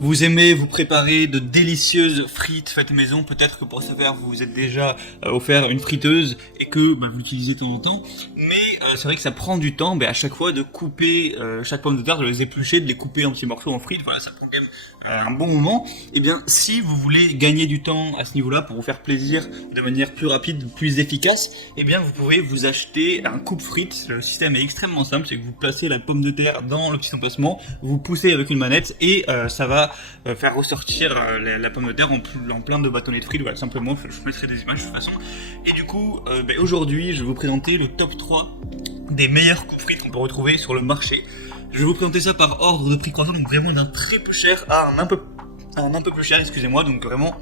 Vous aimez vous préparer de délicieuses frites faites maison, peut-être que pour ce faire vous vous êtes déjà offert une friteuse et que vous l'utilisez de temps en temps, mais c'est vrai que ça prend du temps à chaque fois de couper chaque pomme de terre, de les éplucher, de les couper en petits morceaux en frites, voilà, ça prend quand même un bon moment. Et bien si vous voulez gagner du temps à ce niveau-là pour vous faire plaisir de manière plus rapide, plus efficace, et bien vous pouvez vous acheter un coupe-frites. Le système est extrêmement simple, c'est que vous placez la pomme de terre dans le petit emplacement, vous poussez avec une manette et ça va faire ressortir la pomme de terre en plein de bâtonnets de frites. Voilà, simplement, je vous mettrai des images de toute façon. Et du coup, aujourd'hui, je vais vous présenter le top 3 des meilleurs coupes frites qu'on peut retrouver sur le marché. Je vais vous présenter ça par ordre de prix croissant, donc vraiment d'un très peu cher à un peu plus cher, excusez-moi, donc vraiment...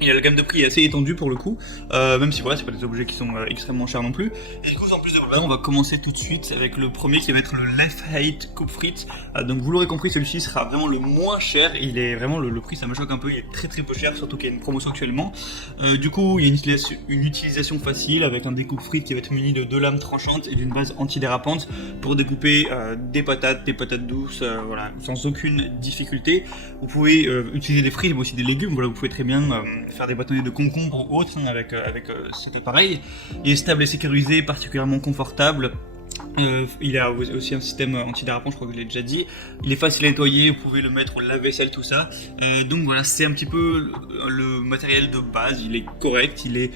la gamme de prix est assez étendue pour le coup, même si voilà, c'est pas des objets qui sont extrêmement chers non plus. Et du coup, en plus de ça, on va commencer tout de suite avec le premier qui va être le Left Hate Coupe Frites. Donc vous l'aurez compris, celui-ci sera vraiment le moins cher. Il est vraiment, le prix ça me choque un peu, il est très très peu cher, surtout qu'il y a une promotion actuellement. Du coup, il y a une utilisation facile avec un découpe frites qui va être muni de 2 lames tranchantes et d'une base antidérapante pour découper des patates douces, voilà, sans aucune difficulté. Vous pouvez utiliser des frites mais aussi des légumes, voilà, vous pouvez très bien faire des bâtonnets de concombre ou autres avec cet appareil. Il est stable et sécurisé, particulièrement confortable. Il a aussi un système antidérapant, je crois que je l'ai déjà dit. Il est facile à nettoyer, vous pouvez le mettre au lave-vaisselle, tout ça. Donc voilà, c'est un petit peu le matériel de base. Il est correct, il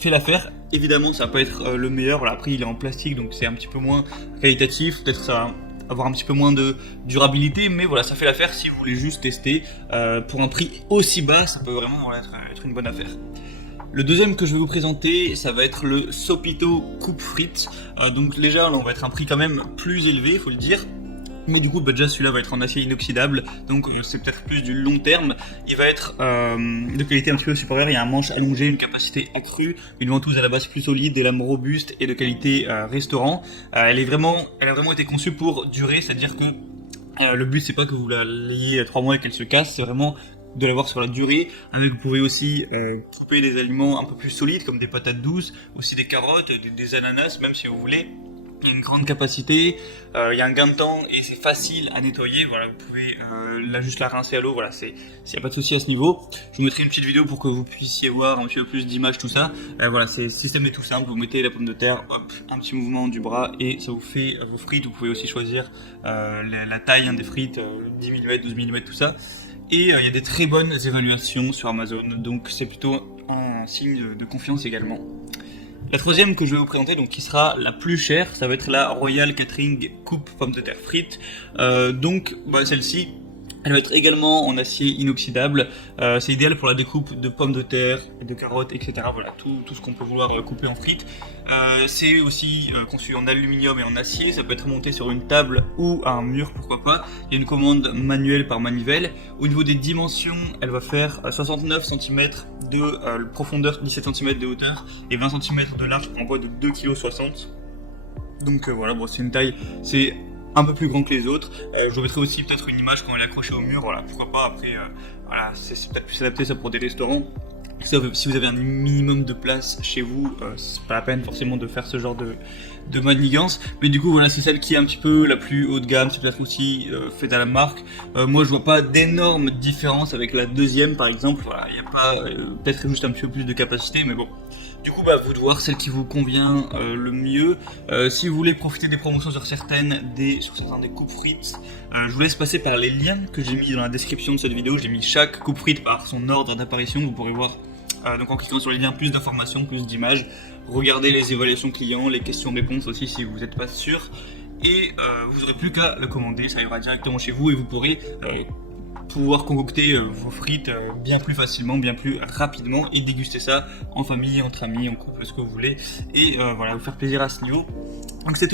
fait l'affaire. Évidemment, ça va pas être le meilleur. Voilà, après, il est en plastique, donc c'est un petit peu moins qualitatif. Peut-être ça va avoir un petit peu moins de durabilité, mais voilà, ça fait l'affaire si vous voulez juste tester. Pour un prix aussi bas, ça peut vraiment être une bonne affaire. Le deuxième que je vais vous présenter, ça va être le Sopito Coupe Frites. Donc déjà, là, on va être un prix quand même plus élevé, faut le dire. Mais du coup, déjà celui-là va être en acier inoxydable, donc c'est peut-être plus du long terme. Il va être de qualité un petit peu supérieure, il y a un manche allongé, une capacité accrue, une ventouse à la base plus solide, des lames robustes et de qualité restaurant. Elle a vraiment été conçue pour durer, c'est-à-dire que le but c'est pas que vous la l'ayez 3 mois et qu'elle se casse, c'est vraiment de l'avoir sur la durée. Vous pouvez aussi couper des aliments un peu plus solides comme des patates douces, aussi des carottes, des ananas, même si vous voulez. Il y a une grande capacité, il y a un gain de temps et c'est facile à nettoyer. Voilà, vous pouvez juste la rincer à l'eau. Voilà, s'il n'y a pas de souci à ce niveau. Je vous mettrai une petite vidéo pour que vous puissiez voir un petit peu plus d'images, tout ça. Voilà, le système est tout simple. Vous mettez la pomme de terre, hop, un petit mouvement du bras et ça vous fait vos frites. Vous pouvez aussi choisir la taille des frites, 10 mm, 12 mm, tout ça. Et il y a des très bonnes évaluations sur Amazon, donc c'est plutôt un signe de confiance également. La troisième que je vais vous présenter, donc qui sera la plus chère, ça va être la Royal Catering Coupe Pommes de terre frites. Celle-ci, elle va être également en acier inoxydable. C'est idéal pour la découpe de pommes de terre, de carottes, etc. Voilà, tout ce qu'on peut vouloir couper en frites. C'est aussi conçu en aluminium et en acier. Ça peut être monté sur une table ou à un mur, pourquoi pas. Il y a une commande manuelle par manivelle. Au niveau des dimensions, elle va faire 69 cm de profondeur, 17 cm de hauteur et 20 cm de large pour un poids de 2,60 kg. Donc voilà, bon, c'est une taille, c'est un peu plus grand que les autres. Je vous mettrai aussi peut-être une image quand elle est accrochée au mur, voilà, pourquoi pas. Après, voilà, c'est peut-être plus adapté ça pour des restaurants. Si vous avez un minimum de place chez vous, c'est pas la peine forcément de faire ce genre de manigance. Mais du coup, voilà, c'est celle qui est un petit peu la plus haut de gamme, c'est peut-être aussi faite à la marque. Moi, je vois pas d'énormes différences avec la deuxième, par exemple. Voilà, il n'y a pas, peut-être juste un petit peu plus de capacité, mais bon. Du coup, vous de voir celle qui vous convient le mieux. Si vous voulez profiter des promotions sur certains des coupes frites, je vous laisse passer par les liens que j'ai mis dans la description de cette vidéo. J'ai mis chaque coupe frite par son ordre d'apparition. Vous pourrez voir donc en cliquant sur les liens plus d'informations, plus d'images. Regardez les évaluations clients, les questions-réponses aussi si vous n'êtes pas sûr. Et vous n'aurez plus qu'à le commander, ça ira directement chez vous et vous pourrez pouvoir concocter vos frites bien plus facilement, bien plus rapidement et déguster ça en famille, entre amis, en couple, ce que vous voulez et voilà, vous faire plaisir à ce niveau. Donc c'est tout.